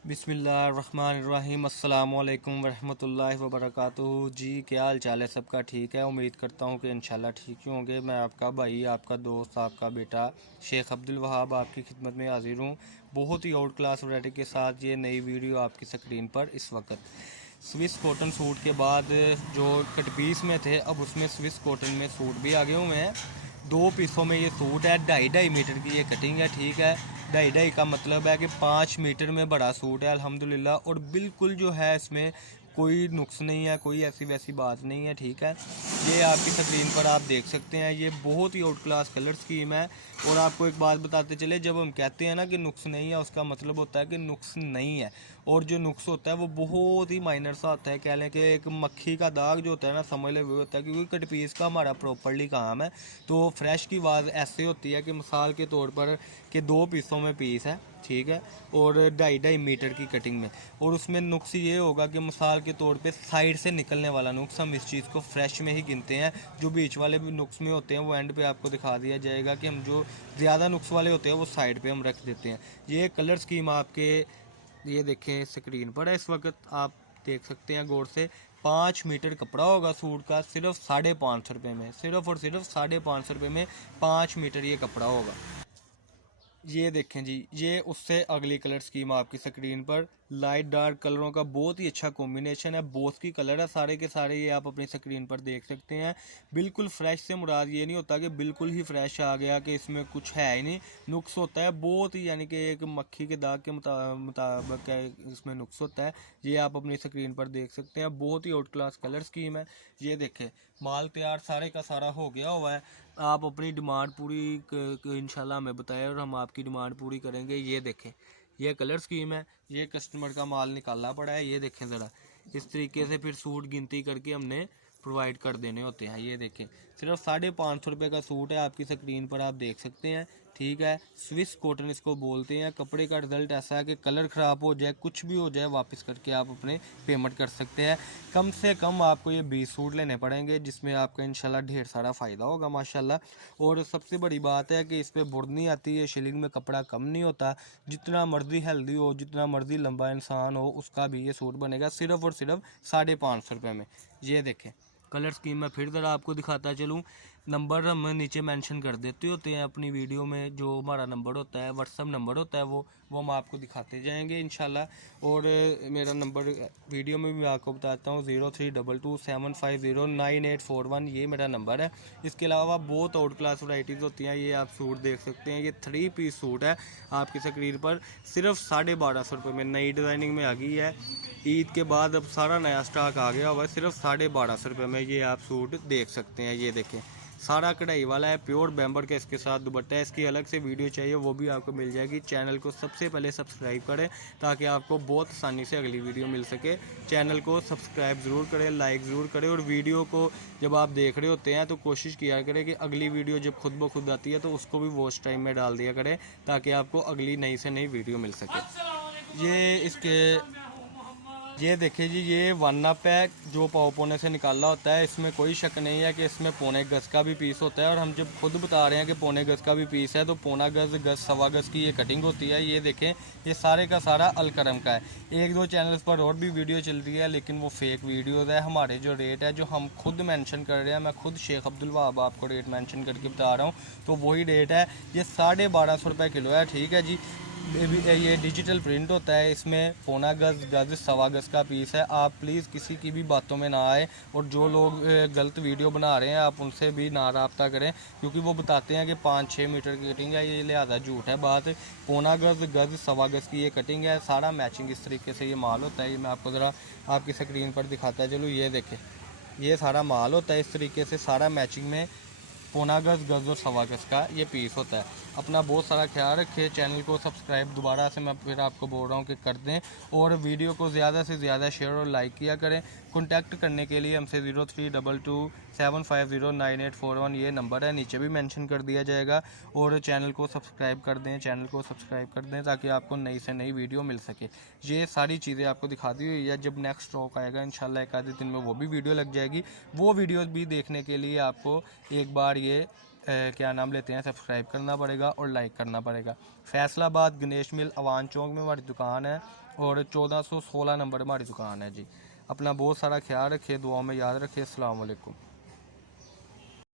बिस्मिल्लाहिर्रहमानिर्रहीम अस्सलाम वालेकुम वरहमतुल्लाहि वबरकातुहू। जी क्या हाल चाल है सबका? ठीक है, उम्मीद करता हूँ कि इंशाल्लाह ठीक ही होंगे। मैं आपका भाई, आपका दोस्त, आपका बेटा शेख अब्दुल वहाब आपकी खिदमत में हाजिर हूँ बहुत ही आउट क्लास वैरायटी के साथ। ये नई वीडियो आपकी स्क्रीन पर इस वक्त स्विस कॉटन सूट के बाद जो कट पीस में थे, अब उसमें स्विस कॉटन में सूट भी आगे हुए हैं। दो पीसों में ये सूट है, 2.5 मीटर की ये कटिंग है। ठीक है, 2.5 का मतलब है कि 5 मीटर में बड़ा सूट है अल्हम्दुलिल्लाह। और बिल्कुल जो है इसमें कोई नुक्स नहीं है, कोई ऐसी वैसी बात नहीं है। ठीक है, ये आपकी स्क्रीन पर आप देख सकते हैं, ये बहुत ही आउट क्लास कलर स्कीम है। और आपको एक बात बताते चले, जब हम कहते हैं ना कि नुक्स नहीं है, उसका मतलब होता है कि नुक्स नहीं है। और जो नुक्स होता है वो बहुत ही माइनर सा होता है, कह लें कि एक मक्खी का दाग जो होता है ना, समझ ले वो होता है। क्योंकि कट पीस का हमारा प्रॉपरली काम है। तो फ्रेश की आवाज़ ऐसे होती है कि मिसाल के तौर पर कि 2 पीसों में पीस है, ठीक है, और 2.5 मीटर की कटिंग में। और उसमें नुक्स ये होगा कि मिसाल के तौर पे साइड से निकलने वाला नुक्स हम इस चीज़ को फ्रेश में ही गिनते हैं। जो बीच वाले भी नुक्स में होते हैं वो एंड पे आपको दिखा दिया जाएगा कि हम जो ज़्यादा नुक्स वाले होते हैं वो साइड पे हम रख देते हैं। ये कलर स्कीम आपके ये देखें स्क्रीन पर है इस वक्त, आप देख सकते हैं गौर से। 5 मीटर कपड़ा होगा सूट का, सिर्फ 550 रुपये में, सिर्फ और सिर्फ 550 रुपये में 5 मीटर ये कपड़ा होगा। ये देखें जी, ये उससे अगली कलर स्कीम आपकी स्क्रीन पर, लाइट डार्क कलरों का बहुत ही अच्छा कॉम्बिनेशन है। बोथ की कलर है सारे के सारे, ये आप अपनी स्क्रीन पर देख सकते हैं। बिल्कुल फ्रेश से मुराद ये नहीं होता कि बिल्कुल ही फ्रेश आ गया कि इसमें कुछ है ही नहीं, नुक्स होता है बहुत ही, यानी कि एक मक्खी के दाग के मुताबिक इसमें नुक्स होता है। ये आप अपनी स्क्रीन पर देख सकते हैं, बहुत ही आउट क्लास कलर स्कीम है। ये देखें, माल तैयार सारे का सारा हो गया हुआ है। आप अपनी डिमांड पूरी इंशाल्लाह हमें बताएं और हम आपकी डिमांड पूरी करेंगे। ये देखें, ये कलर स्कीम है, ये कस्टमर का माल निकालना पड़ा है। ये देखें ज़रा, इस तरीके से फिर सूट गिनती करके हमने प्रोवाइड कर देने होते हैं। ये देखें, सिर्फ 550 रुपये का सूट है, आपकी स्क्रीन पर आप देख सकते हैं। ठीक है, स्विस कॉटन इसको बोलते हैं। कपड़े का रिजल्ट ऐसा है कि कलर ख़राब हो जाए, कुछ भी हो जाए, वापस करके आप अपने पेमेंट कर सकते हैं। कम से कम आपको ये 20 सूट लेने पड़ेंगे, जिसमें आपका इंशाल्लाह ढेर सारा फ़ायदा होगा माशाल्लाह। और सबसे बड़ी बात है कि इस पर बुर्दनी आती है, शिलिंग में कपड़ा कम नहीं होता। जितना मर्जी हेल्दी हो, जितना मर्जी लंबा इंसान हो, उसका भी ये सूट बनेगा सिर्फ और सिर्फ 550 रुपये में। ये देखें कलर स्कीम में फिर ज़रा आपको दिखाता चलूँ। नंबर हम नीचे मेंशन कर देते होते हैं अपनी वीडियो में, जो हमारा नंबर होता है, व्हाट्सअप नंबर होता है, वो हम आपको दिखाते जाएंगे इंशाल्लाह। और मेरा नंबर वीडियो में भी मैं आपको बताता हूँ, 032275098841, ये मेरा नंबर है। इसके अलावा बहुत आउट क्लास वैराइटीज़ होती हैं, ये आप सूट देख सकते हैं। ये 3 पीस सूट है आपकी स्क्रीन पर, सिर्फ 1250 रुपये में, नई डिज़ाइनिंग में आ गई है। ईद के बाद अब सारा नया स्टॉक आ गया हुआ है, सिर्फ 1250 रुपये में ये आप सूट देख सकते हैं। ये देखें, सारा कढ़ाई वाला है, प्योर बैम्बर का इसके साथ दुपट्टा है। इसकी अलग से वीडियो चाहिए वो भी आपको मिल जाएगी। चैनल को सबसे पहले सब्सक्राइब करें ताकि आपको बहुत आसानी से अगली वीडियो मिल सके। चैनल को सब्सक्राइब ज़रूर करें, लाइक ज़रूर करें। और वीडियो को जब आप देख रहे होते हैं तो कोशिश किया करें कि अगली वीडियो जब खुद ब खुद आती है तो उसको भी वॉच टाइम में डाल दिया करें, ताकि आपको अगली नई से नई वीडियो मिल सके। ये देखिए जी, ये 1 अप है जो पाव पौने से निकाला होता है। इसमें कोई शक नहीं है कि इसमें पौने गज़ का भी पीस होता है। और हम जब खुद बता रहे हैं कि पौने गज़ का भी पीस है, तो पौना गज़, गज़, सवा गज़ की ये कटिंग होती है। ये देखें, ये सारे का सारा अलकरम का है। 1-2 चैनल्स पर और भी वीडियो चल रही है, लेकिन वो फेक वीडियोज़ है। हमारे जो रेट है, जो हम खुद मेंशन कर रहे हैं, मैं खुद शेख अब्दुल वहाब आपको रेट मेंशन करके बता रहा हूँ, तो वही रेट है। ये 1250 रुपये किलो है। ठीक है जी, ये डिजिटल प्रिंट होता है, इसमें पौना गज़, गज़, सवा गज़ का पीस है। आप प्लीज़ किसी की भी बातों में ना आए, और जो लोग गलत वीडियो बना रहे हैं आप उनसे भी ना राब्ता करें, क्योंकि वो बताते हैं कि 5-6 मीटर की कटिंग है, ये लिहाजा झूठ है बात। पौना गज़, गज़, सवा गज़ की ये कटिंग है, सारा मैचिंग इस तरीके से ये माल होता है। ये मैं आपको ज़रा आपकी स्क्रीन पर दिखाता है चलो। ये देखें, ये सारा माल होता है इस तरीके से, सारा मैचिंग में पौना गज़, गज़ और सवा गज़ का ये पीस होता है। अपना बहुत सारा ख्याल रखें। चैनल को सब्सक्राइब दोबारा से मैं फिर आपको बोल रहा हूँ कि कर दें, और वीडियो को ज़्यादा से ज़्यादा शेयर और लाइक किया करें। कॉन्टैक्ट करने के लिए हमसे 032275098841 ये नंबर है, नीचे भी मेंशन कर दिया जाएगा। और चैनल को सब्सक्राइब कर दें, चैनल को सब्सक्राइब कर दें ताकि आपको नई से नई वीडियो मिल सके। ये सारी चीज़ें आपको दिखा दी हुई है। जब नेक्स्ट स्टॉक आएगा इंशाल्लाह एक आधे दिन में वो भी वीडियो लग जाएगी। वो वीडियो भी देखने के लिए आपको एक बार ये क्या नाम लेते हैं, सब्सक्राइब करना पड़ेगा और लाइक करना पड़ेगा। फैसलाबाद गणेश मिल अवान चौक में हमारी दुकान है और 1416 नंबर हमारी दुकान है जी। अपना बहुत सारा ख्याल रखिए, दुआओं में याद रखिए। अस्सलाम वालेकुम।